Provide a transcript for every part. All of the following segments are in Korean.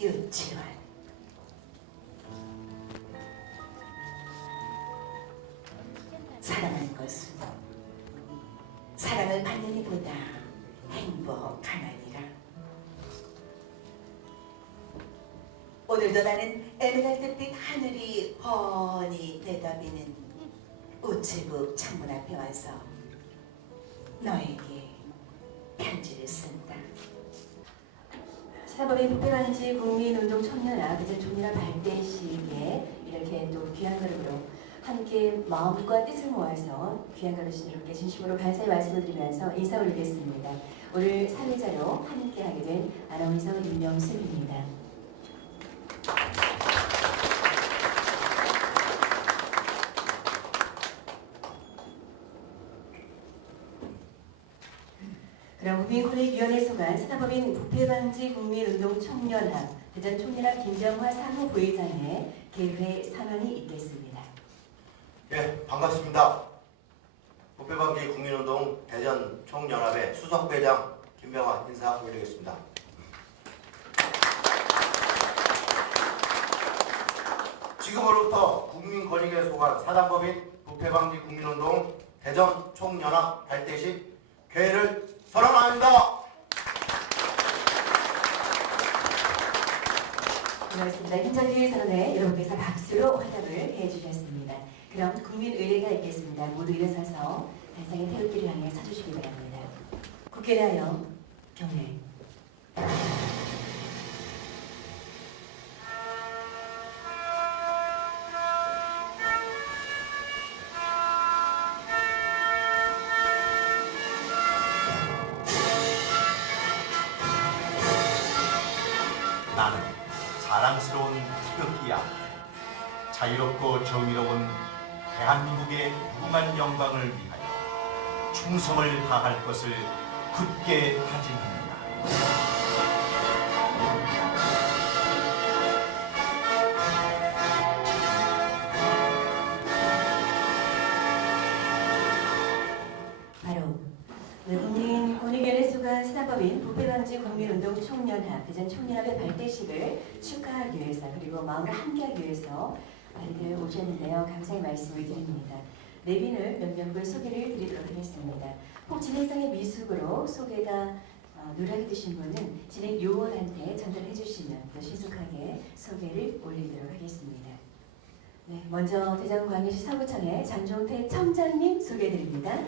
유치원. 사랑하는 것은 사랑을 받는 이보다 행복하나니라. 오늘도 나는 에메랄드빛 하늘이 훤히 내다비는 우체국 창문 앞에 와서 너에게 편지를 쓴다. 사법의 부패방지 국민운동 청년아 그저 종이나 발대식에 이렇게 또 귀한 그릇으로 함께 마음과 뜻을 모아서 귀한 그릇이 이렇게 진심으로 감사의 말씀을 드리면서 인사 올리겠습니다. 오늘 3일자로 함께하게 된 아나운서 윤명순입니다. 그럼 국민권익위원회 소관 산하법인 부패방지 국민운동 청년합 대전 총연합 김정화 사무부회장의 개회 상황이 있겠습니다. 예, 반갑습니다. 부패방지 국민운동 대전 총연합의 수석회장 김병화 인사 올리겠습니다. 지금으로부터 국민권익에 속한 사단법인 부패방지 국민운동 대전 총연합 발대식 개회를 선언합니다. 그렇습니다. 힘찬주의 선언에 여러분께서 박수로 화답을 해주셨습니다. 그럼 국민의례가 있겠습니다. 모두 일어서서 단상의 태극기를 향해 서주시기 바랍니다. 국회를 하여 경례. 나는 자랑스러운 태극기야. 자유롭고 정의로운 대한민국의 무궁한 영광을 위하여 충성을 다할 것을 굳게 다짐합니다. 바로 국민권익위원회 소관 산하법인 부패방지 국민운동 청년합 대전 총연합의 발대식을 축하하기 위해서 그리고 마음을 함께하기 위해서 많이들 오셨는데요. 감사의 말씀을 드립니다. 내빈을 몇 명분 소개를 드리도록 하겠습니다. 혹 진행상의 미숙으로 소개가 누락이 되신 분은 진행 요원한테 전달해 주시면 또 신속하게 소개를 올리도록 하겠습니다. 네, 먼저 대전광역시 서구청의 장종태 청장님 소개해드립니다.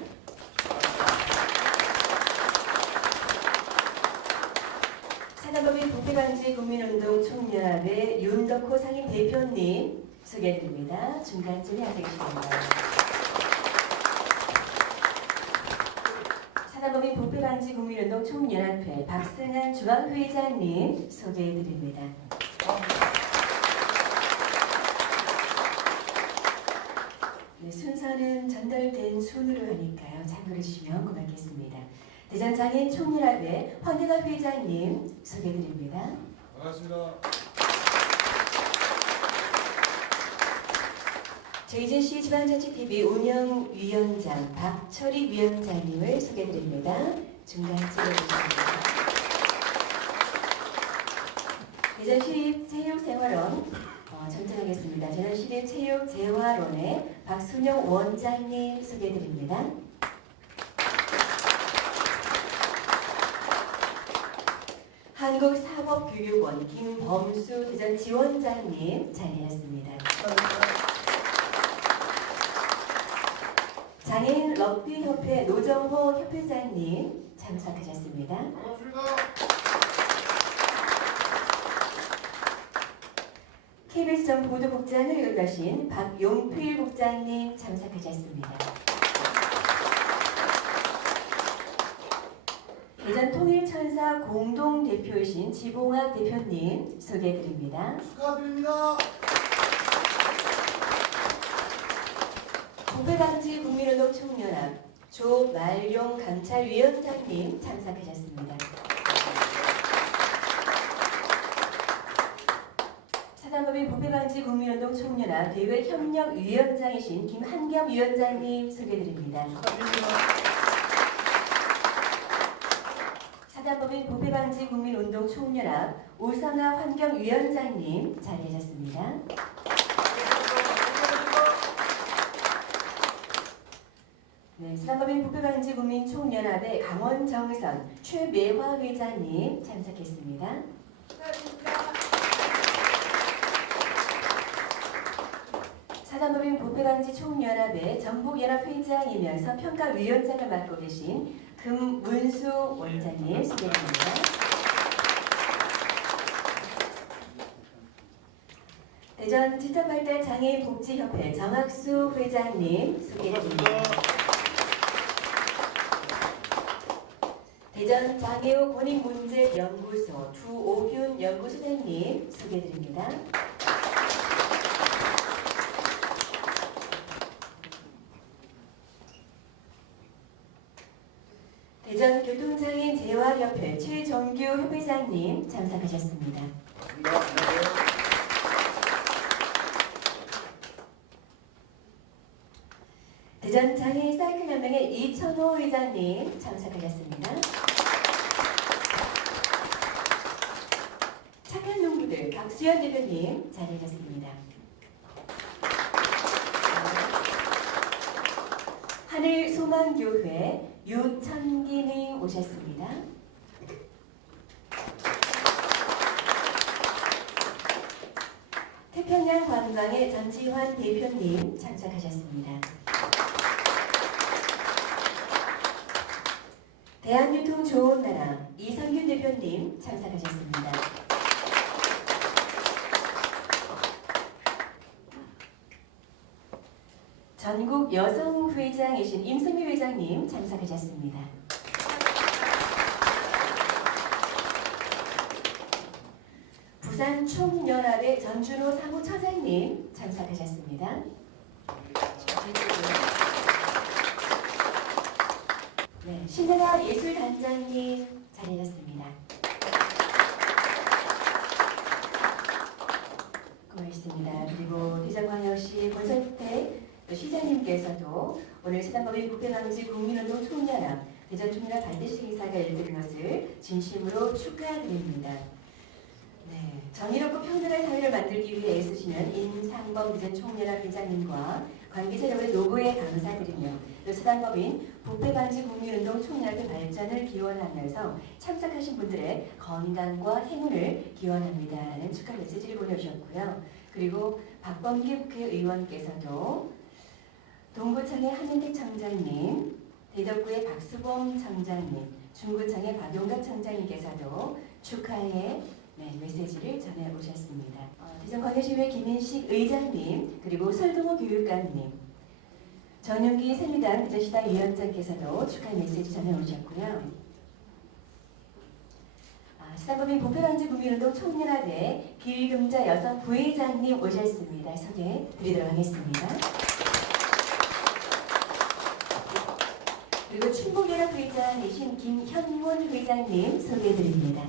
산하법인 부패방지 국민운동 총연합의 윤덕호 상임 대표님 소개해드립니다. 중간쯤에 앉아계십니다. 산하법인 부패방지 국민운동 총연합회 박승한 중앙회장님 소개해드립니다. 네, 순서는 전달된 순으로 하니까요. 참고해 주시면 고맙겠습니다. 대전장인 총연합회 황대갑 회장님 소개해드립니다. 반갑습니다. 제이진시 지방자치TV 운영위원장 박철희 위원장님을 소개해드립니다. 중간 찍어주십니다. 대전시 체육생활원 전전하겠습니다. 대전시 체육재활원의 박순영 원장님 소개해드립니다. 한국사법교육원 김범수 대전지원장님 자리하였습니다. 장애인 럭비협회 노정호 협회장님 참석하셨습니다. 반갑습니다. KBS 전 보도국장을 이끌으신 박용필 국장님 참석하셨습니다. 대전 통일천사 공동대표이신 지봉학 대표님 소개해드립니다. 축하드립니다. 부패방지 국민운동 총연합 조말용 감찰위원장님 참석하셨습니다. 사단법인 부패방지 국민운동 총연합 대외협력위원장이신 김한겸 위원장님 소개해드립니다. 축하드립니다. 사단법인 부패방지 국민운동 총연합 오성아 환경위원장님 자리하셨습니다. 네, 사단법인 부패방지 국민총연합의 강원정선 최매화 회장님 참석했습니다. 사단법인 부패방지 총연합의 전북연합회장이면서 평가위원장을 맡고 계신 금문수 원장님 소개합니다. 대전 지적발달 장애인 복지협회 정학수 회장님 소개해드립니다. 대전 장애우 권익문제연구소 두오균 연구소장님 소개해드립니다. 대전 교통장애인 재활협회 최정규 협회장님 참석하셨습니다. 대전 장애인 사이클연맹의 이천호 회장님 참석하셨습니다. 착한 농부들 박수연 대표님 자리하셨습니다. 하늘소망교회 유천기님 오셨습니다. 태평양 관광의 전지환 대표님 참석하셨습니다. 대한유통 좋은 나라 이성균 대표님 참석하셨습니다. 전국 여성회장이신 임승미 회장님 참석하셨습니다. 부산 총연합의 전준호 사무처장님 참석하셨습니다. 네, 신나라 예술단장님 자리하셨습니다. 고맙습니다. 그리고 대전광역시 권선택 시장님께서도 오늘 사단법인 부패방지 국민운동 총연합 대전총연합 발대식 행사가 열리는 것을 진심으로 축하드립니다. 네, 정의롭고 평등한 사회를 만들기 위해 애쓰시는 임상범 대전총연합 회장님과 관계자 여러분의 노고에 감사드리며 또 사단법인 부패방지 국민운동 총연합의 발전을 기원하면서 참석하신 분들의 건강과 행운을 기원합니다라는 축하 메시지를 보내주셨고요. 그리고 박범계 국회의원께서도 동구청의 한민택 청장님, 대덕구의 박수범 청장님, 중구청의 박용갑 청장님께서도 축하의 메시지를 전해 오셨습니다. 대전광역시의회 김인식 의장님, 그리고 설동호 교육감님, 전윤기 새누리당 대전시당 위원장께서도 축하 메시지 전해 오셨고요. 사단법인 부패방지 국민운동 총연합의 길금자 여성 부회장님 오셨습니다. 소개해 드리도록 하겠습니다. 그리고 충북연합 회장이신 김현문 회장님 소개해 드립니다.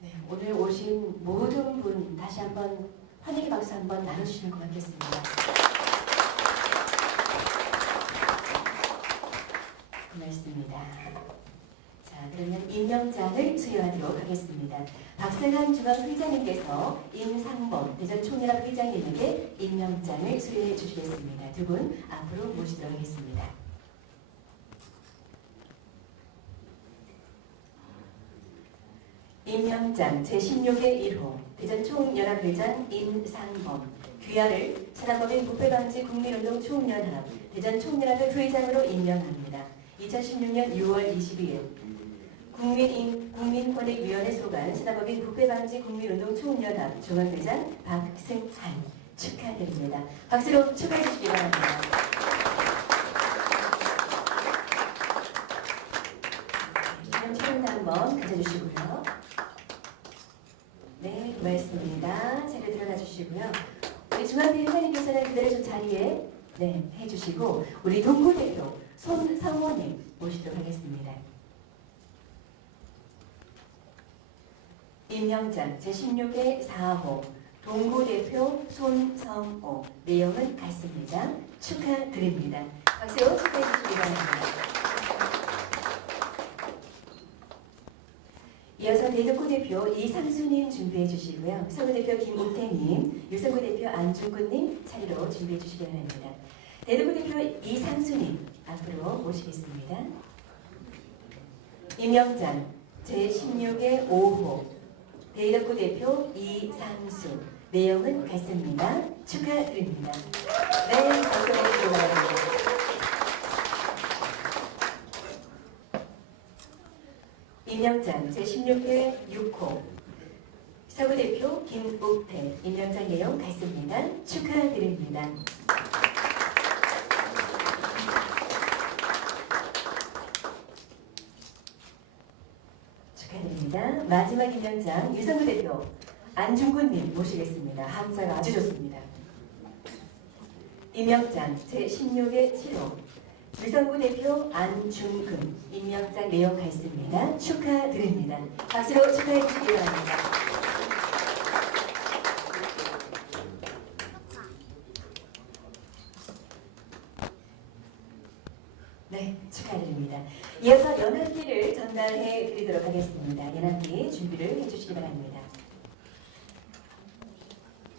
네, 오늘 오신 모든 분 다시 한번 환영의 박수 한번 나눠주시면 고맙겠습니다. 고맙습니다. 자, 그러면 임명장을 수여하도록 하겠습니다. 박승환 중앙회장님께서 임상범 대전총연합 회장님에게 임명장을 수여해 주시겠습니다. 두 분 앞으로 모시도록 하겠습니다. 임명장 제16의 1호 대전총연합회장 임상범 귀하를 사단법인 부패방지 국민운동 총연합 대전총연합의 부회장으로 임명합니다. 2016년 6월 22일 국민권익위원회 소관 사단법인 부패방지 국민운동 총연합 종합회장 박승한 축하드립니다. 박수로 축하해 주시기 바랍니다. 기념 촬영도 한번 가져주시고요. 네, 고맙습니다. 자리에 들어가 주시고요. 우리 중앙대 회장님께서는 그대로 좀 자리에 해주시고 우리 동구대표 손성호님 모시도록 하겠습니다. 임명장 제16회 4호 동구대표 손성호 내용은 같습니다. 축하드립니다. 박수로 축하해 주시기 바랍니다. 이어서 대덕구 대표 이상수님 준비해 주시고요. 서구 대표 김옥태님, 유성구 대표 안중근님 자리로 준비해 주시기 바랍니다. 대덕구 대표 이상수님 앞으로 모시겠습니다. 임영장 제16의 5호 대덕구 대표 이상수 내용은 같습니다. 축하드립니다. 네, 박수 주시기 바랍니다. 임명장 제16회 6호 서구 대표 김옥태 임명장 내용 같습니다. 축하드립니다. 축하드립니다. 마지막 임명장 유성구 대표 안중근님 모시겠습니다. 함자가 아주 좋습니다. 임명장 제16회 7호 유성구 대표 안중근 임명장 내용 같습니다. 축하드립니다. 박수로 축하해 주시기 바랍니다. 네, 축하드립니다. 이어서 연합기를 전달해 드리도록 하겠습니다. 연합기 준비를 해주시기 바랍니다.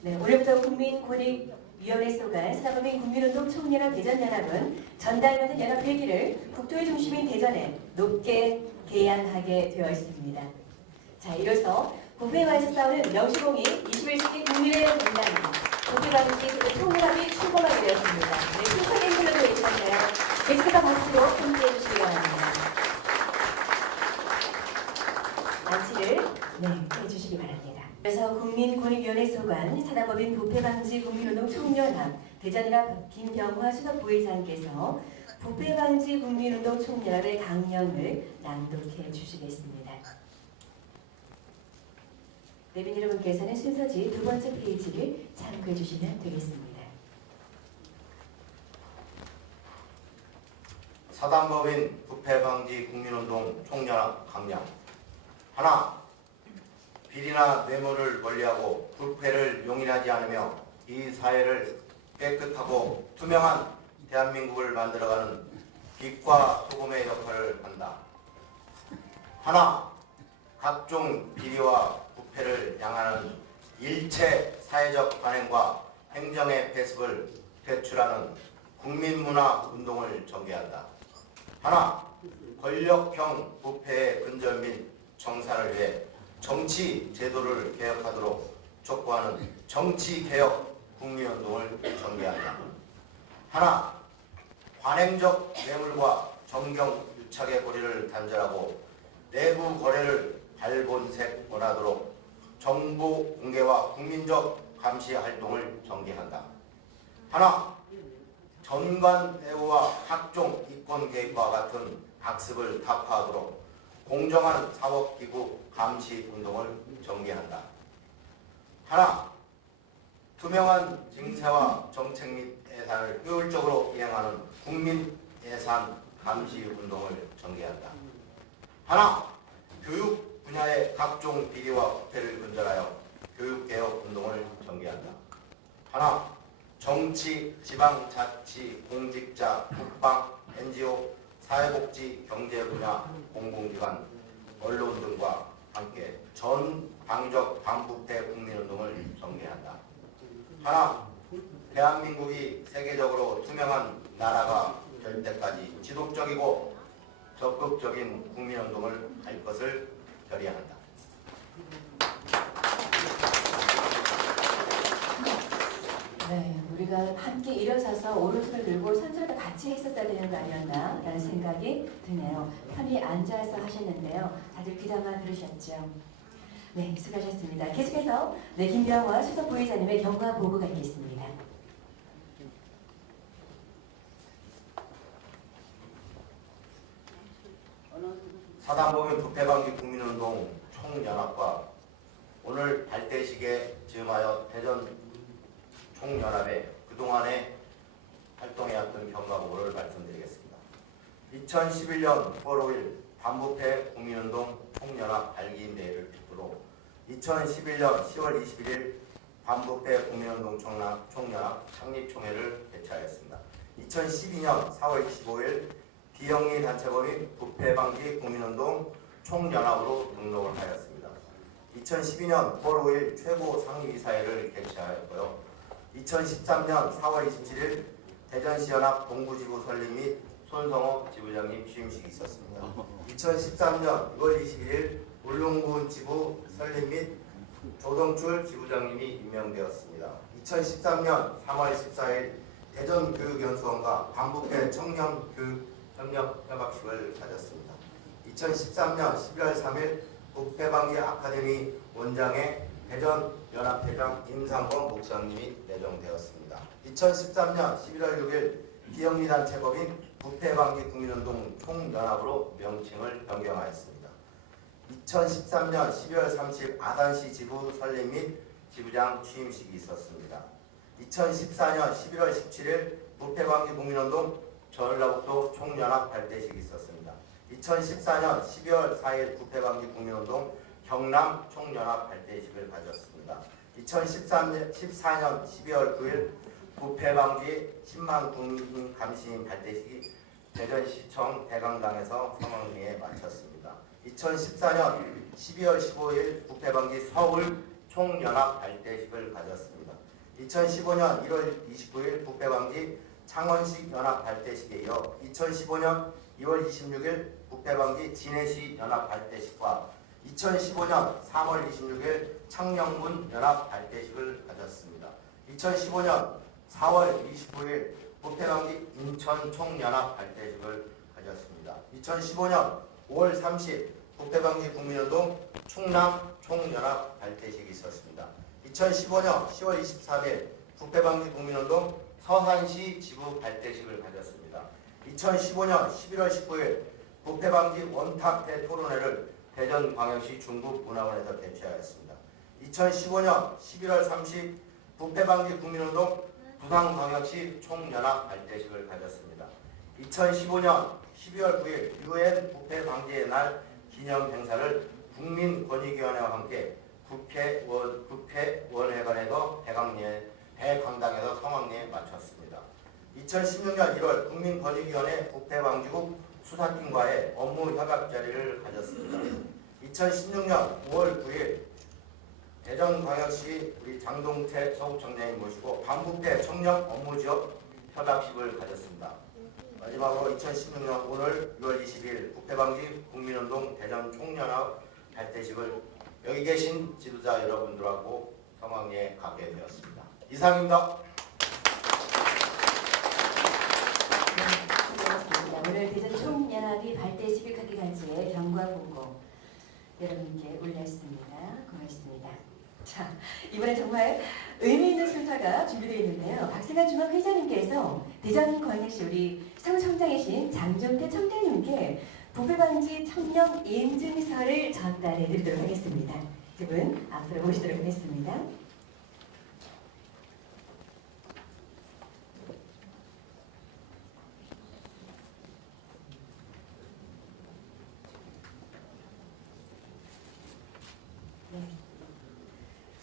네, 오늘부터 국민권익위원회 소관 사법인 국민운동 총연합 대전연합은 전달받은 연합 회기를 국토의 중심인 대전에 높게 개양하게 되어 있습니다. 자, 이로써 부패와에서 싸우는 명시공이 21세기 국민의 분단, 부패방지 총연합이 출범하게 되었습니다. 네, 순서의 힘으로 외치는데요. 계속해서 박수로 함께해 주시기 바랍니다. 안치를 해주시기 바랍니다. 그래서 국민권익위원회 소관 사단법인 부패방지 국민운동 총연합 대전연합 김병화 수석부회장께서 부패방지 국민운동 총연합의 강령을 낭독해 주시겠습니다. 내빈 여러분께서는 순서지 두 번째 페이지를 참고해 주시면 되겠습니다. 사단법인 부패방지 국민운동 총연합 강령 하나, 비리나 뇌물을 멀리하고 부패를 용인하지 않으며 이 사회를 깨끗하고 투명한 대한민국을 만들어가는 빛과 소금의 역할을 한다. 하나, 각종 비리와 부패를 향하는 일체 사회적 관행과 행정의 배습을 퇴출하는 국민문화 운동을 전개한다. 하나, 권력형 부패의 근절 및 청산을 위해 정치 제도를 개혁하도록 촉구하는 정치개혁 국민운동을 전개한다. 하나, 관행적 뇌물과 정경유착의 고리를 단절하고 내부 거래를 발본색 원하도록 정보 공개와 국민적 감시 활동을 전개한다. 하나, 전관 배후와 각종 이권 개입과 같은 악습을 타파하도록 공정한 사법기구 감시 운동을 전개한다. 하나, 투명한 징세와 정책 및 예산을 효율적으로 이행하는 국민 예산 감시 운동을 전개한다. 하나, 교육 분야의 각종 비리와 부패를 근절하여 교육개혁 운동을 전개한다. 하나, 정치, 지방자치, 공직자, 국방, NGO, 사회복지, 경제 분야, 공공기관, 언론 등과 함께 전방위적 반부패 국민운동을 전개한다. 하나, 대한민국이 세계적으로 투명한 나라가 될 때까지 지속적이고 적극적인 국민운동을 할 것을 결의한다. 네, 우리가 함께 일어서서 오른손을 들고 선수를 같이 했었어야 되는 거 아니었나 라는 생각이 드네요. 편히 앉아서 하셨는데요. 다들 귀담아 들으셨죠? 네, 수고하셨습니다. 계속해서 김병화 수석부회장님의 경과 보고가 있겠습니다. 사단법인 부패방지 국민운동 총연합과 오늘 발대식에 즈음하여 대전 총연합의 그동안의 활동해왔던 경과보고를 말씀드리겠습니다. 2011년 9월 5일 반부패 국민운동 총연합 발기인대회를 필두로 2011년 10월 21일 반부패 국민운동 총연합 창립총회를 개최하였습니다. 2012년 4월 25일 비영리 단체법인 부패방지 국민운동 총연합으로 등록을 하였습니다. 2012년 9월 5일 최고 상임이사회를 개최하였고요. 2013년 4월 27일 대전시 연합 동부지부 설립 및 손성호 지부장님 취임식이 있었습니다. 2013년 6월 21일 울릉군 지부 설립 및 조동출 지부장님이 임명되었습니다. 2013년 3월 14일 대전교육연수원과 반부패 청년교육협력협약식을 가졌습니다. 2013년 11월 3일 부패방지 아카데미 원장에 대전연합회장 임상권 목사님이 내정되었습니다. 2013년 11월 6일 비영리단체법인 부패방지 국민운동 총연합으로 명칭을 변경하였습니다. 2013년 12월 30일 아산시 지부 설립 및 지부장 취임식이 있었습니다. 2014년 11월 17일 부패방지 국민운동 전라북도 총연합 발대식이 있었습니다. 2014년 12월 4일 부패방지 국민운동 경남 총연합 발대식을 가졌습니다. 2014년 12월 9일 부패방지 10만 국민 감시인 발대식이 대전시청 대강당에서 성황리에 마쳤습니다. 2014년 12월 15일 부패방지 서울 총연합 발대식을 가졌습니다. 2015년 1월 29일 부패방지 창원시 연합 발대식에 이어 2015년 2월 26일 부패방지 진해시 연합 발대식과 2015년 3월 26일 창녕군 연합 발대식을 가졌습니다. 2015년 4월 29일 부패방지 인천 총연합 발대식을 가졌습니다. 2015년 5월 30일 부패방지 국민운동 충남 총연합 발대식이 있었습니다. 2015년 10월 23일 부패방지 국민운동 서산시 지부 발대식을 가졌습니다. 2015년 11월 19일 부패방지 원탁대 토론회를 대전광역시 중국문화원에서 개최하였습니다. 2015년 11월 30일 부패방지 국민운동 부산광역시 총연합 발대식을 가졌습니다. 2015년 12월 9일 UN 부패방지의 날 기념 행사를 국민권익위원회와 함께 국회원회관에서 대강당에서 성황리에 마쳤습니다. 2016년 1월 국민권익위원회 부패방지국 수사팀과의 업무 협약 자리를 가졌습니다. 2016년 5월 9일 대전광역시 우리 장동태 서구청장님 모시고 반부패 청년 업무지역 협약식을 가졌습니다. 마지막으로 2016년 오늘 6월 20일 부패방지 국민운동 대전 총연합 발대식을 여기 계신 지도자 여러분들하고 성황리에 가게 되었습니다. 이상입니다. 네, 수고하셨습니다. 오늘 대전 총연합이 발대식을 가게 간지의 경과공고 여러분께 올렸습니다. 고맙습니다. 자, 이번에 정말 의미 있는 순서가 준비되어 있는데요. 박승환 중앙회장님께서 대전광역시 우리 서구청장이신 장종태 청장님께 부패방지 청렴 인증서를 전달해 드리도록 하겠습니다. 두 분 앞으로 모시도록 하겠습니다. 네.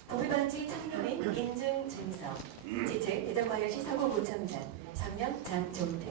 부패방지 청렴인 인증증서 지책 대전광역시 서구구청장 성명 장종태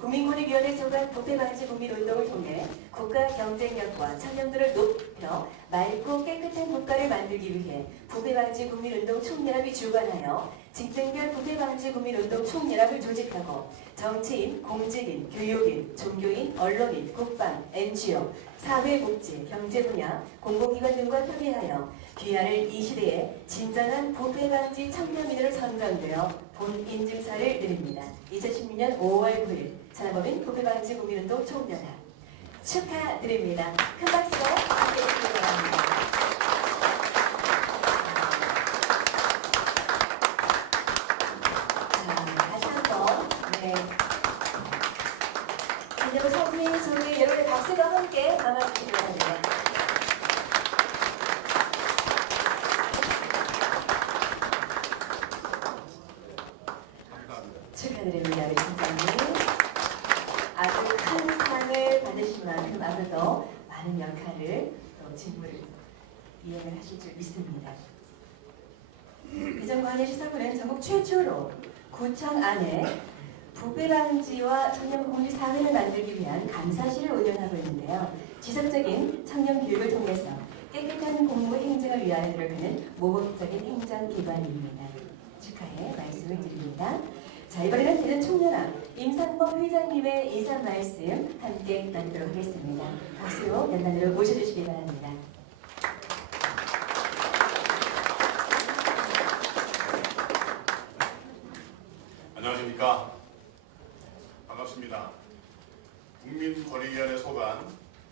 국민권익위원회 소관 부패방지 국민운동을 통해 국가 경쟁력과 청렴도를 높여 맑고 깨끗한 국가를 만들기 위해 부패방지 국민운동 총연합이 주관하여 직등별 부패방지 국민운동 총연합을 조직하고 정치인, 공직인, 교육인, 종교인, 언론인, 국방, NGO, 사회복지, 경제 분야, 공공기관 등과 협의하여 귀하를 이 시대에 진정한 부패방지 청렴인으로 선정되어 본 인증서를 드립니다. 2016년 5월 9일 산하법인 부패방지 국민운동 총연합 축하드립니다. 큰 박수로 함께 해주시기 바랍니다. 자, 다시 한번 네. 기념 사진 소리 여러분의 박수와 함께 담아주시기 바랍니다. 축하드립니다. 우리 팀장님. 아주 큰 상을 받으신 만큼 앞으로도 많은 역할을 또 직무를 이행을 하실 줄 믿습니다. 대전광역시 서구는 전국 최초로 구청 안에 부패 방지와 청년 공리 사회를 만들기 위한 감사실을 운영하고 있는데요. 지속적인 청년 교육을 통해서 깨끗한 공무 행정을 위하여 들어가는 모범적인 행정기관입니다. 축하의 말씀을 드립니다. 자, 이번에는 대전 총연합 임상범 회장님의 인사 말씀 함께 나누도록 하겠습니다. 박수로 연단으로 모셔주시기 바랍니다. 안녕하십니까. 반갑습니다. 국민권익위원회 소관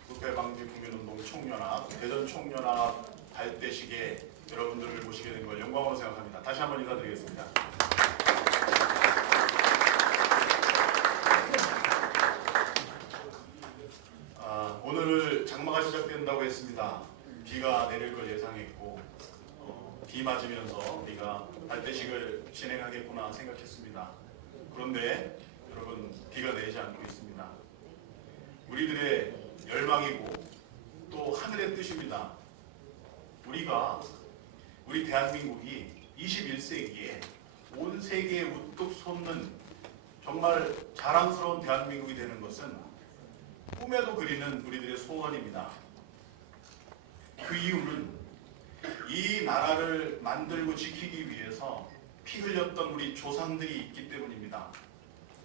부패방지 국민운동 총연합 대전 총연합 발대식에 여러분들을 모시게 된 걸 영광으로 생각합니다. 다시 한번 인사드리겠습니다. 오늘 장마가 시작된다고 했습니다. 비가 내릴 걸 예상했고 비 맞으면서 우리가 발대식을 진행하겠구나 생각했습니다. 그런데 여러분 비가 내리지 않고 있습니다. 우리들의 열망이고 또 하늘의 뜻입니다. 우리 대한민국이 21세기에 온 세계에 우뚝 솟는 정말 자랑스러운 대한민국이 되는 것은 꿈에도 그리는 우리들의 소원입니다. 그 이유는 이 나라를 만들고 지키기 위해서 피 흘렸던 우리 조상들이 있기 때문입니다.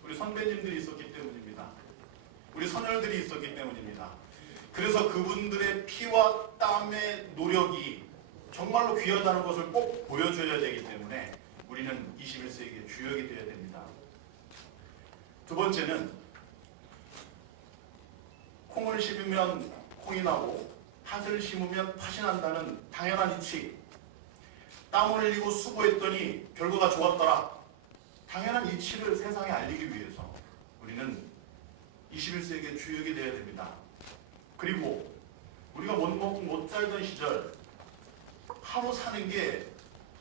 우리 선배님들이 있었기 때문입니다. 우리 선열들이 있었기 때문입니다. 그래서 그분들의 피와 땀의 노력이 정말로 귀하다는 것을 꼭 보여줘야 되기 때문에 우리는 21세기의 주역이 되어야 됩니다. 두 번째는 콩을 심으면 콩이 나고 팥을 심으면 팥이 난다는 당연한 이치. 땀을 흘리고 수고했더니 결과가 좋았더라. 당연한 이치를 세상에 알리기 위해서 우리는 21세기의 주역이 되어야 됩니다. 그리고 우리가 못 먹고 못 살던 시절 하루 사는 게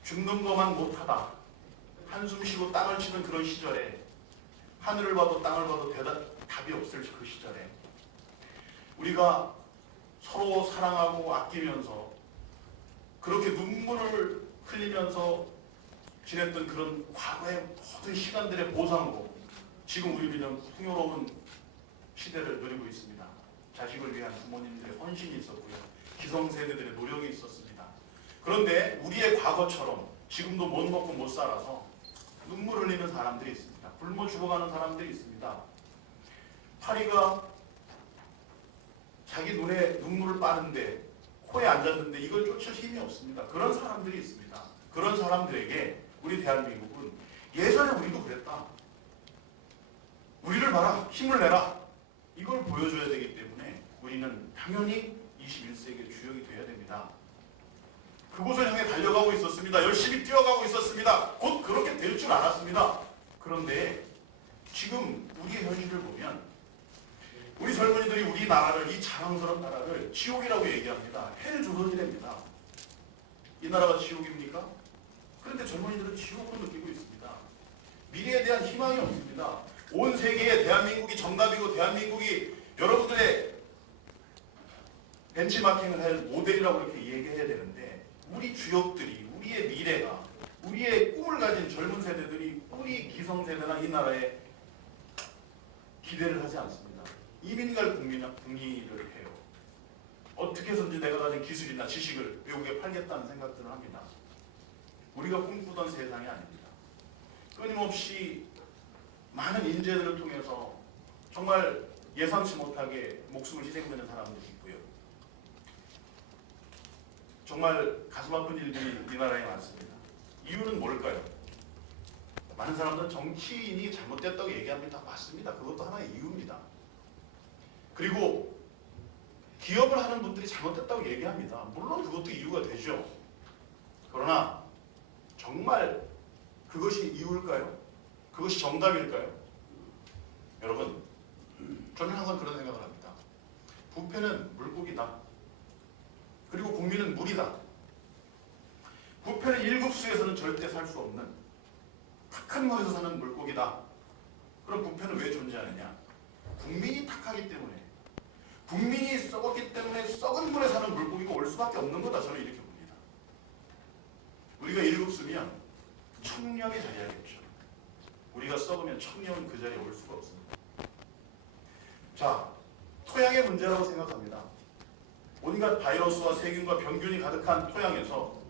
죽는 것만 못하다. 한숨 쉬고 땅을 치는 그런 시절에 하늘을 봐도 땅을 봐도 답이 없을 그 시절에 우리가 서로 사랑하고 아끼면서 그렇게 눈물을 흘리면서 지냈던 그런 과거의 모든 시간들의 보상으로 지금 우리는 풍요로운 시대를 누리고 있습니다. 자식을 위한 부모님들의 헌신이 있었고요. 기성세대들의 노력이 있었습니다. 그런데 우리의 과거처럼 지금도 못 먹고 못 살아서 눈물 흘리는 사람들이 있습니다. 굶어 죽어가는 사람들이 있습니다. 파리가 자기 눈에 눈물을 빠는데 코에 앉았는데 이걸 쫓을 힘이 없습니다. 그런 사람들이 있습니다. 그런 사람들에게 우리 대한민국은 예전에 우리도 그랬다. 우리를 봐라. 힘을 내라. 이걸 보여줘야 되기 때문에 우리는 당연히 21세기의 주역이 되어야 됩니다. 그곳을 향해 달려가고 있었습니다. 열심히 뛰어가고 있었습니다. 곧 그렇게 될 줄 알았습니다. 그런데 지금 우리의 현실을 보면 우리 젊은이들이 우리 나라를, 이 자랑스러운 나라를 지옥이라고 얘기합니다. 헬조선이랍니다. 이 나라가 지옥입니까? 그런데 젊은이들은 지옥을 느끼고 있습니다. 미래에 대한 희망이 없습니다. 온 세계에 대한민국이 정답이고 대한민국이 여러분들의 벤치마킹을 할 모델이라고 이렇게 얘기해야 되는데 우리 주역들이, 우리의 미래가, 우리의 꿈을 가진 젊은 세대들이 우리 기성세대나 이 나라에 기대를 하지 않습니다. 이민 갈 국리를 해요. 어떻게 해서든지 내가 가진 기술이나 지식을 외국에 팔겠다는 생각들을 합니다. 우리가 꿈꾸던 세상이 아닙니다. 끊임없이 많은 인재들을 통해서 정말 예상치 못하게 목숨을 희생되는 사람들이 있고요. 정말 가슴 아픈 일들이 이 나라에 많습니다. 이유는 뭘까요? 많은 사람들은 정치인이 잘못됐다고 얘기합니다. 맞습니다. 그것도 하나의 이유입니다. 그리고 기업을 하는 분들이 잘못됐다고 얘기합니다. 물론 그것도 이유가 되죠. 그러나 정말 그것이 이유일까요? 그것이 정답일까요? 여러분, 저는 항상 그런 생각을 합니다. 부패는 물고기다. 그리고 국민은 물이다. 부패는 일급수에서는 절대 살 수 없는 탁한 물에서 사는 물고기다. 그럼 부패는 왜 존재하느냐? 국민이 탁하기 때문에, 국민이 썩었기 때문에 썩은 물에 사는 물고기가 올 수밖에 없는 거다. 저는 이렇게 봅니다. 우리가 일급수면 청렴이 자리하겠죠. 우리가 썩으면 청년은 그 자리에 올 수가 없습니다. 자, 토양의 문제라고 생각합니다. 온갖 바이러스와 세균과 병균이 가득한 토양에서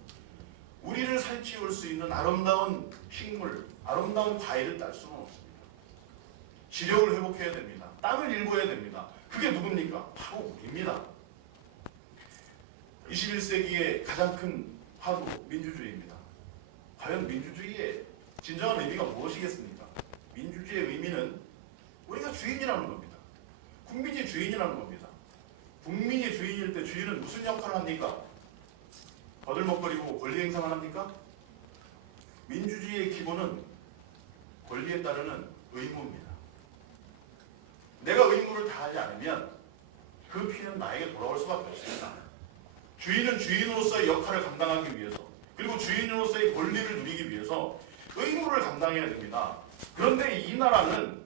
우리를 살찌울 수 있는 아름다운 식물, 아름다운 과일을 딸 수는 없습니다. 지력을 회복해야 됩니다. 땅을 일궈야 됩니다. 그게 누굽니까? 바로 우리입니다. 21세기의 가장 큰 화두, 민주주의입니다. 과연 민주주의의 진정한 의미가 무엇이겠습니까? 민주주의의 의미는 우리가 주인이라는 겁니다. 국민이 주인이라는 겁니다. 국민이 주인일 때 주인은 무슨 역할을 합니까? 거들먹거리고 권리 행사만 합니까? 민주주의의 기본은 권리에 따르는 의무입니다. 내가 의무를 다하지 않으면 그 피해는 나에게 돌아올 수밖에 없습니다. 주인은 주인으로서의 역할을 감당하기 위해서, 그리고 주인으로서의 권리를 누리기 위해서 의무를 감당해야 됩니다. 그런데 이 나라는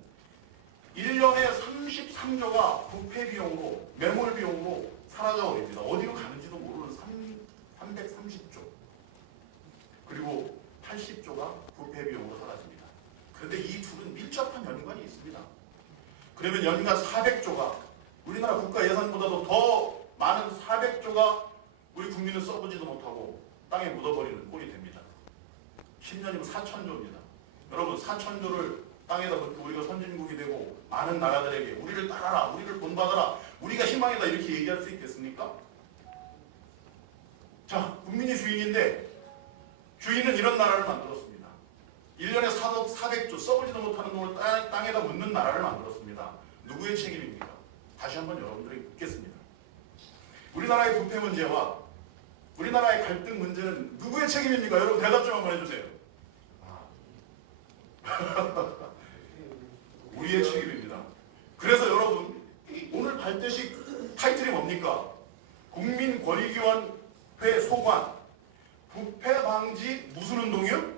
1년에 33조가 부패 비용으로, 매몰 비용으로 사라져 버립니다. 어디로 가는지도 모르는 330조. 그리고 80조가 부패 비용으로 사라집니다. 그런데 이 둘은 밀접한 연관이 있습니다. 그러면 연간 400조가, 우리나라 국가 예산보다도 더 많은 400조가 우리 국민은 써보지도 못하고 땅에 묻어버리는 꼴이 됩니다. 10년이면 4천조입니다. 여러분, 4천조를 땅에다 묻고 우리가 선진국이 되고 많은 나라들에게 우리를 따라라, 우리를 본받아라, 우리가 희망이다 이렇게 얘기할 수 있겠습니까? 자, 국민이 주인인데 주인은 이런 나라를 만들었습니다. 1년에 400조 써보지도 못하는 돈을 땅에다 묻는 나라를 만들었습니다. 누구의 책임입니까? 다시 한번 여러분들에게 묻겠습니다. 우리나라의 부패 문제와 우리나라의 갈등 문제는 누구의 책임입니까? 여러분 대답 좀 한번 해주세요. 우리의 책임입니다. 그래서 여러분 오늘 발대식 타이틀이 뭡니까? 국민권익위원회 소관 부패 방지 무슨 운동이요?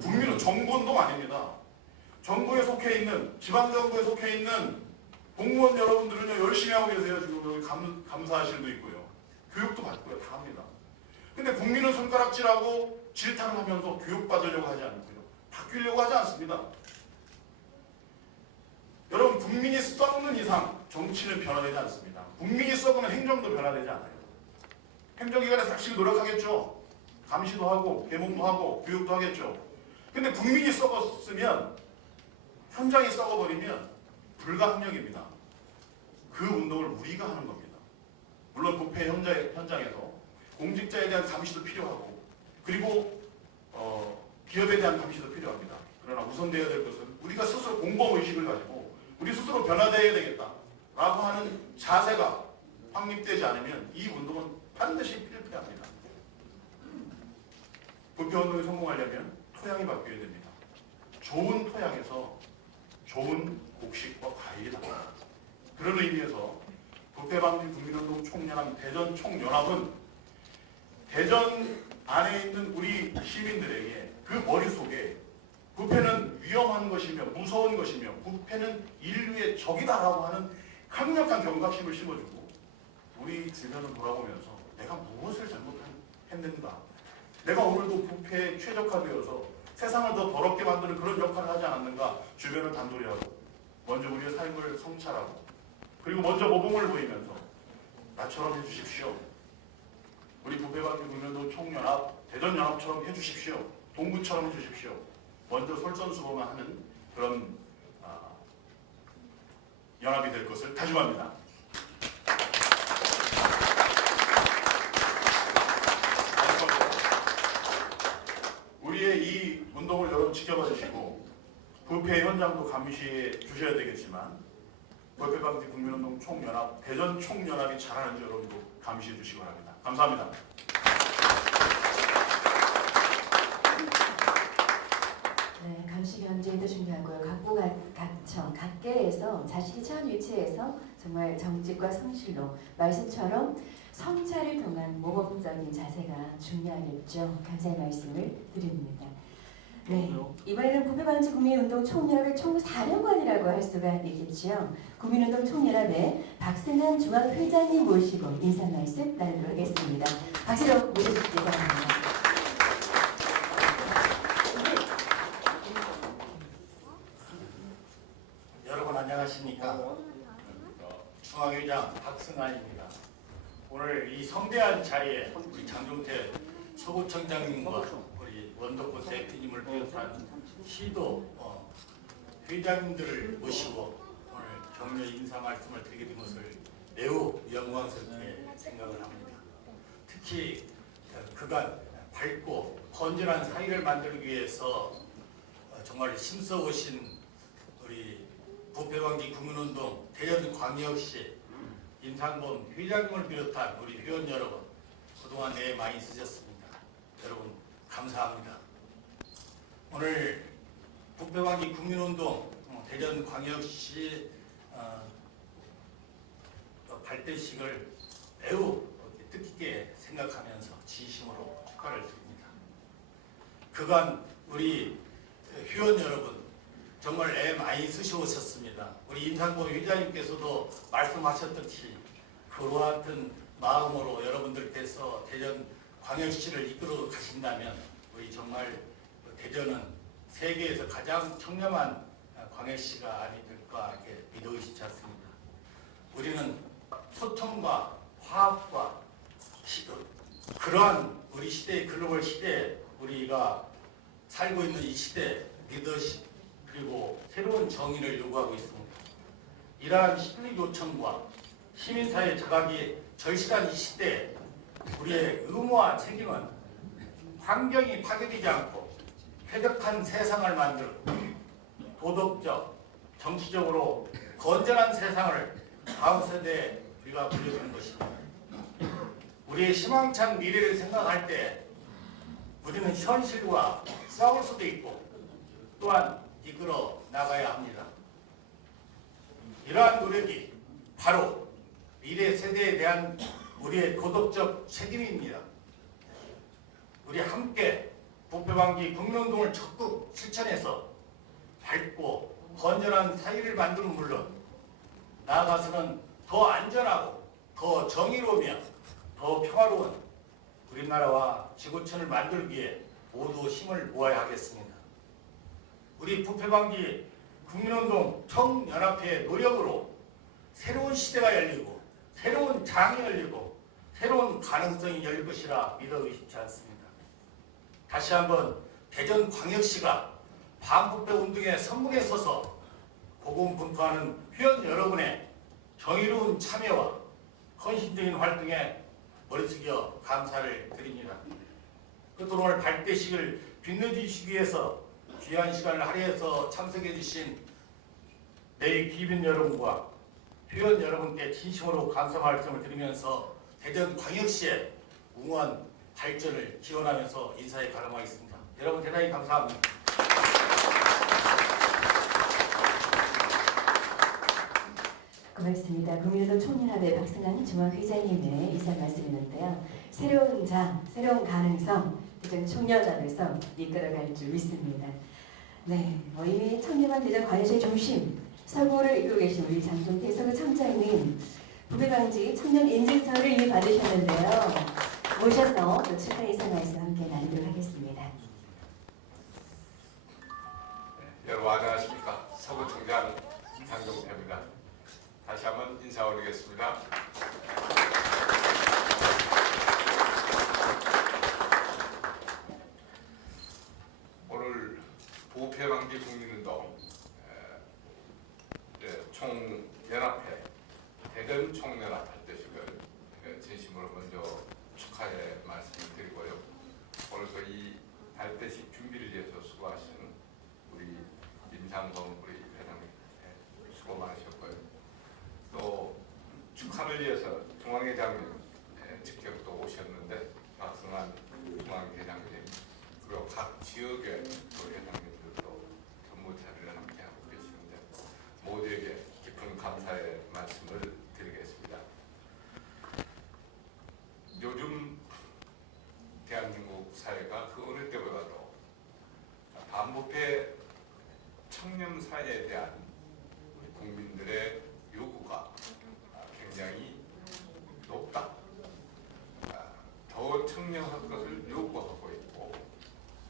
국민은 정부운동 아닙니다. 정부에 속해 있는, 지방정부에 속해 있는 공무원 여러분들은요 열심히 하고 계세요. 지금 여기 감사실도 있고요. 교육도 받고요. 다 합니다. 근데 국민은 손가락질하고 질타를 하면서 교육받으려고 하지 않고요. 바뀌려고 하지 않습니다. 여러분, 국민이 썩는 이상 정치는 변화되지 않습니다. 국민이 썩으면 행정도 변화되지 않아요. 행정기관에서 열심히 노력하겠죠. 감시도 하고 개몽도 하고 교육도 하겠죠. 근데 국민이 썩었으면, 현장이 썩어버리면 불가항력입니다. 그 운동을 우리가 하는 겁니다. 물론 부패 현장에서 공직자에 대한 감시도 필요하고, 그리고 기업에 대한 감시도 필요합니다. 그러나 우선되어야 될 것은 우리가 스스로 공범의식을 가지고 우리 스스로 변화되어야 되겠다라고 하는 자세가 확립되지 않으면 이 운동은 반드시 필패합니다. 부패운동이 성공하려면 토양이 바뀌어야 됩니다. 좋은 토양에서 좋은 곡식과 과일이 나옵니다. 그런 의미에서 부패방지 국민운동 총연합 대전 총연합은 대전 안에 있는 우리 시민들에게 그 머릿속에 부패는 위험한 것이며 무서운 것이며 부패는 인류의 적이다라고 하는 강력한 경각심을 심어주고 우리 주변을 돌아보면서 내가 무엇을 잘못했는가, 내가 오늘도 부패에 최적화되어서 세상을 더 더럽게 만드는 그런 역할을 하지 않았는가, 주변을 단도리하고 먼저 우리의 삶을 성찰하고 그리고 먼저 모범을 보이면서 나처럼 해주십시오. 우리 부패방지 국민운동 총연합 대전연합처럼 해주십시오. 동구처럼 해주십시오. 먼저 솔선수범을 하는 그런 연합이 될 것을 다짐합니다. 우리의 이 운동을 여러분 지켜봐 주시고 부패 현장도 감시해 주셔야 되겠지만 부패방지 국민운동 총연합 대전 총연합이 잘하는지 여러분도 감시해 주시기 바랍니다. 감사합니다. 네, 감시 견제도 중요하고요. 각부 각청, 각계에서 자신이 처한 위치에서 정말 정직과 성실로 말씀처럼 성찰을 통한 모범적인 자세가 중요하겠죠. 감사의 말씀을 드립니다. 네, 이번에는 부패방지 국민운동 총연합의 총사령관이라고 할 수가 있겠지요. 국민운동 총연합의 박승환 종합회장님 모시고 인사 말씀 나누도록 하겠습니다. 박수로 모셔주시기 바랍니다. 박승환입니다. 오늘 이 성대한 자리에 우리 장종태 서구청장님과 우리 원덕구 대표님을 비롯한 시도 회장님들을 모시고 오늘 격려 인사 말씀을 드리게 된 것을 매우 영광스럽게 생각을 합니다. 특히 그간 밝고 건전한 사회를 만들기 위해서 정말 힘써 오신 우리 부패방지 국민운동 대전광역시 임상범 회장님을 비롯한 우리 회원 여러분, 그동안 애 많이 쓰셨습니다. 여러분 감사합니다. 오늘 부패방지 국민운동 대전광역시 발대식을 매우 뜻깊게 생각하면서 진심으로 축하를 드립니다. 그간 우리 회원 여러분 정말 애 많이 쓰셔오셨습니다. 우리 임상범 회장님께서도 말씀하셨듯이 그와 같은 마음으로 여러분들께서 대전 광역시를 이끌어 가신다면 우리 정말 대전은 세계에서 가장 청렴한 광역시가 아닐까 이렇게 믿어 의심치 않습니다. 우리는 소통과 화합과 그러한 우리 시대의 글로벌 시대에 우리가 살고 있는 이 시대 리더십 그리고 새로운 정의를 요구하고 있습니다. 이러한 시민의 요청과 시민사회 자각이 절실한 이 시대에 우리의 의무와 책임은 환경이 파괴되지 않고 쾌적한 세상을 만들고 도덕적, 정치적으로 건전한 세상을 다음 세대에 우리가 물려주는 것입니다. 우리의 희망찬 미래를 생각할 때 우리는 현실과 싸울 수도 있고 또한 이끌어 나가야 합니다. 이러한 노력이 바로 미래 세대에 대한 우리의 도덕적 책임입니다. 우리 함께 부패방지 국민운동을 적극 실천해서 밝고 건전한 사회를 만드는 물론 나아가서는 더 안전하고 더 정의로우며 더 평화로운 우리나라와 지구촌을 만들기 위해 모두 힘을 모아야 하겠습니다. 우리 부패방지 국민운동 총연합회의 노력으로 새로운 시대가 열리고 새로운 장이 열리고 새로운 가능성이 열릴 것이라 믿어 의심치 않습니다. 다시 한번 대전광역시가 반부패 운동의 선봉에 서서 고군분투하는 회원 여러분의 정의로운 참여와 헌신적인 활동에 머리 숙여 감사를 드립니다. 끝으로 오늘 발대식을 빛내주시기 위해서 귀한 시간을 할애해서 참석해 주신 내일 귀빈 여러분과 회원 여러분께 진심으로 감사 말씀을 드리면서 대전광역시의 웅한 발전을 기원하면서 인사에 가름하겠습니다. 여러분 대단히 감사합니다. 고맙습니다. 국민운동 총연합의 박승환 중앙회장님의 인사 말씀이었는데요. 새로운 장, 새로운 가능성, 대전 총연합에서 이끌어갈 줄 믿습니다. 네, 이미 청렴한 대전 광역시의 중심, 서구를 이끌고 계신 우리 장종태 서구 청장님, 부패방지 청년 인증서를 이미 받으셨는데요. 모셔서 또 축하 인사 말씀 함께 나누도록 하겠습니다. 여러분 안녕하십니까. 서구청장 장종태입니다. 다시 한번 인사 올리겠습니다. 오늘 부패방지 국민운동 총연합회 대전 총연합 발대식을 진심으로 먼저 축하의 말씀을 드리고요. 오늘 이 발대식 준비를 위해서 수고하신 우리 임상범 우리 회장님 수고 많으셨고요. 또 축하를 위해서 중앙회장님 직접 또 오셨는데 박승환 중앙회장님 그리고 각 지역의 또 회장님들도 전무 자리를 함께 하고 계시는데 모두에게 깊은 감사의 말씀을 드리겠습니다. 요즘 대한민국 사회가 그 어느 때보다도 반부패 청렴 사회에 대한 우리 국민들의 요구가 굉장히 높다. 더 청렴할 것을 요구하고 있고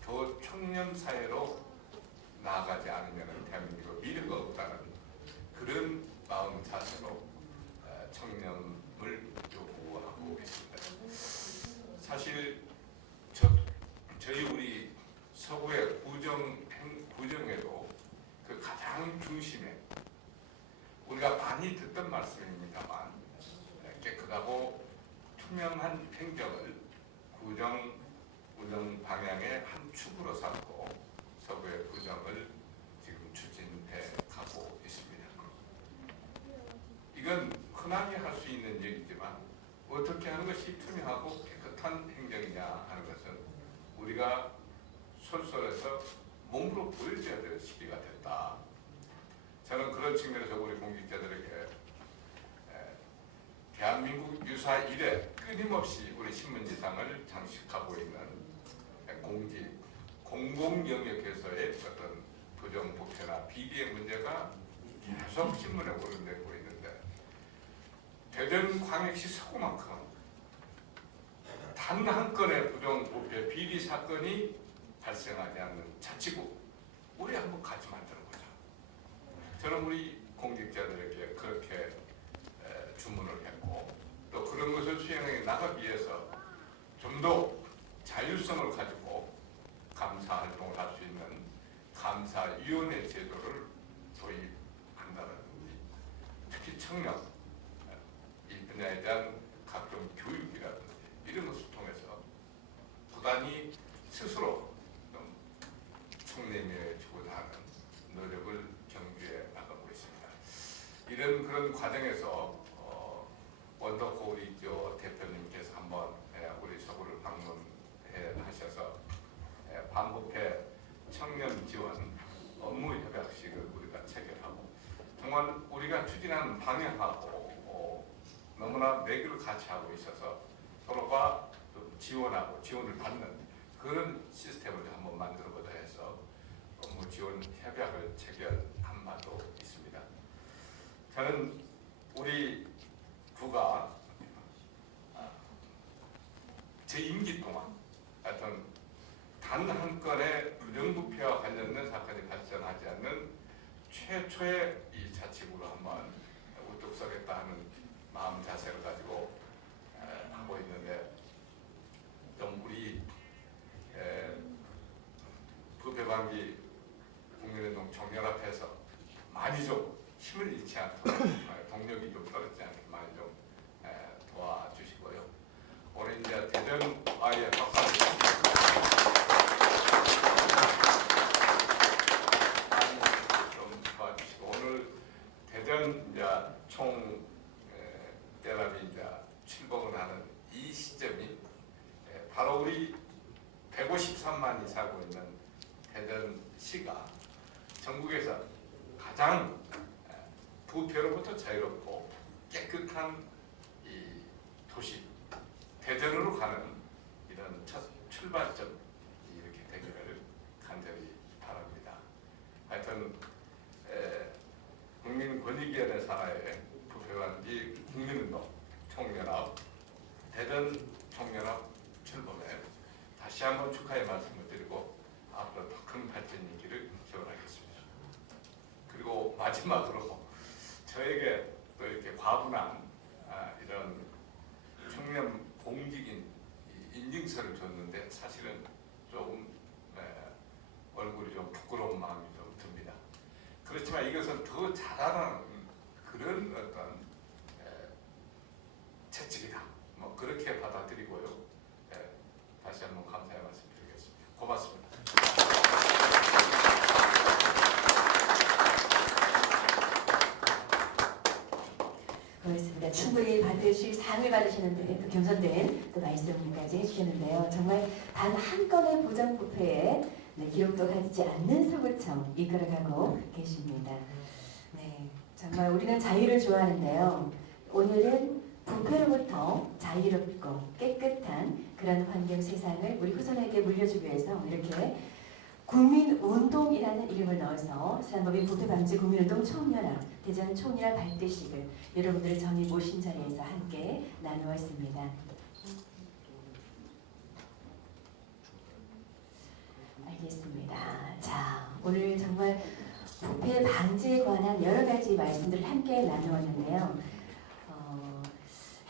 더 청렴 사회로 나아가지 않으면 대한민국의 미래가 없다는 그런 마음 자세로 투명한 행정을 구정 운영 방향의 한 축으로 삼고 서구의 구정을 지금 추진해 가고 있습니다. 이건 흔하게 할 수 있는 얘기지만 어떻게 하는 것이 투명하고 깨끗한 행정이냐 하는 것은 우리가 솔솔해서 몸으로 보여줘야 될 시기가 됐다. 저는 그런 측면에서 우리 공직자들에게 대한민국 유사 이래 끊임없이 우리 신문지상을 장식하고 있는 공공 영역에서의 어떤 부정부패나 비리의 문제가 계속 신문에 오르내고 있는데 대전광역시 서구만큼은 단 한 건의 부정부패 비리 사건이 발생하지 않는 자치구 우리 한번 같이 만들어보자. 저는 우리 공직자들에게 그렇게 주문을 했고 또 그런 것을 수행해 나가기 위해서 좀 더 자율성을 가지고 감사 활동을 할 수 있는 감사위원회 제도를 도입한다든지 특히 청년 이 분야에 대한 각종 교육이라든지 이런 것을 통해서 부단히 스스로 좀 청렴에 주고자 하는 노력을 경주해 나가고 있습니다. 이런 그런 과정에서 원더코 우리 대표님께서 한번 우리 서구를 방문해 하셔서 반부패 청년 지원 업무 협약식을 우리가 체결하고 정말 우리가 추진하는 방향하고 너무나 매기를 같이 하고 있어서 서로가 좀 지원하고 지원을 받는 그런 시스템을 한번 만들어보자 해서 업무 지원 협약을 체결한 바도 있습니다. 저는 우리 부가 제 임기 동안 하여튼 단 한 건의 부정부패와 관련된 사건이 발생하지 않는 최초의 이 자치구로 한번 우뚝 서겠다 하는 마음 자세를 가지고 하고 있는데 좀 우리 부패방지 국민운동 총연합회에서 많이 좀 힘을 잃지 않도록 동력이 좀 떨어지지 않게 많이 좀 도와주시고요. 오늘 이제 대전 아예 박사님 좀 도와주시고 오늘 대전 이제 총 연합이 이제 출범을 하는 이 시점이 바로 우리 153만이 살고 있는 대전시가 전국에서 가장 부패로부터 자유롭고 깨끗한 이 도시 대전으로 가는 이런 첫 출발점 이렇게 되기를 간절히 바랍니다. 하여튼 국민권익위원회 산하의 부패방지 국민운동 총연합 대전 총연합 출범에 다시 한번 축하의 말씀을 드리고 앞으로 더 큰 발전이 있기를 기원하겠습니다. 그리고 마지막으로 저에게 또 이렇게 과분한 이런 청년 공직인 인증서를 줬는데 사실은 조금 얼굴이 좀 부끄러운 마음이 좀 듭니다. 그렇지만 이것은 더 잘하는 그런 어떤 채찍이다. 뭐 그렇게 받아들이고요. 다시 한번 감사의 말씀드리겠습니다. 고맙습니다. 그렇습니다. 충분히 받으실 상을 받으시는데 또 겸손된 또 말씀까지 해주셨는데요. 정말 단 한 건의 부정부패에 기록도 가지지 않는 서구청 이끌어가고 계십니다. 네, 정말 우리는 자유를 좋아하는데요. 오늘은 부패로부터 자유롭고 깨끗한 그런 환경 세상을 우리 후손에게 물려주기 위해서 이렇게 국민운동이라는 이름을 넣어서 사단법인 부패방지 국민운동 총연합 대전 총연합 발대식을 여러분들을 정의 모신 자리에서 함께 나누었습니다. 알겠습니다. 자, 오늘 정말 부패 방지에 관한 여러 가지 말씀들을 함께 나누었는데요.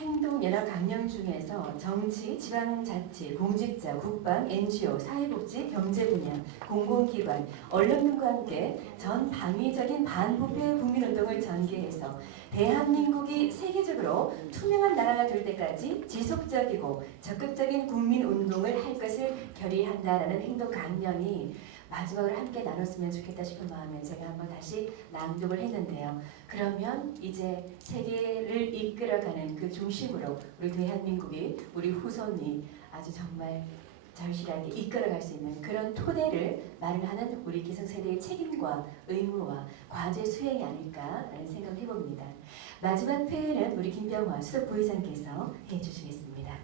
행동연합 강령 중에서 정치, 지방자치, 공직자, 국방, NGO, 사회복지, 경제 분야, 공공기관, 언론 등과 함께 전 방위적인 반부패 국민운동을 전개해서 대한민국이 세계적으로 투명한 나라가 될 때까지 지속적이고 적극적인 국민 운동을 할 것을 결의한다라는 행동 강령이 마지막으로 함께 나눴으면 좋겠다 싶은 마음에 제가 한번 다시 낭독을 했는데요. 그러면 이제 세계를 이끌어가는 그 중심으로 우리 대한민국이 우리 후손이 아주 정말 절실하게 이끌어갈 수 있는 그런 토대를 마련하는 우리 기성세대의 책임과 의무와 과제 수행이 아닐까라는 생각을 해봅니다. 마지막 표현은 우리 김병화 수석 부회장께서 해주시겠습니다.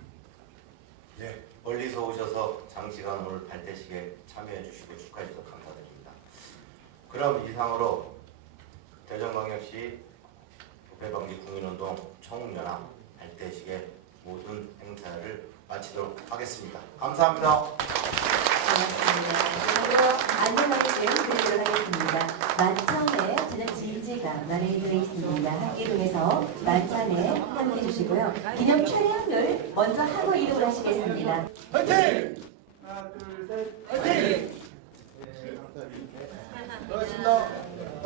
네, 멀리서 오셔서 장시간 오늘 발대식에 참여해 주시고 축하해 주셔서 감사드립니다. 그럼 이상으로 대전광역시 부패방지 국민운동 총연합 발대식의 모든 행사를 마치도록 하겠습니다. 감사합니다. 고맙습니다. 안내 말씀 드리도록 하겠습니다. 만찬에 저녁 지지가 마련되어 있습니다. 학기동에서 만찬에 함께해 주시고요. 기념 촬영을 먼저 하고 이동을 하시겠습니다. 화이팅! 하나, 둘, 셋. 화이팅!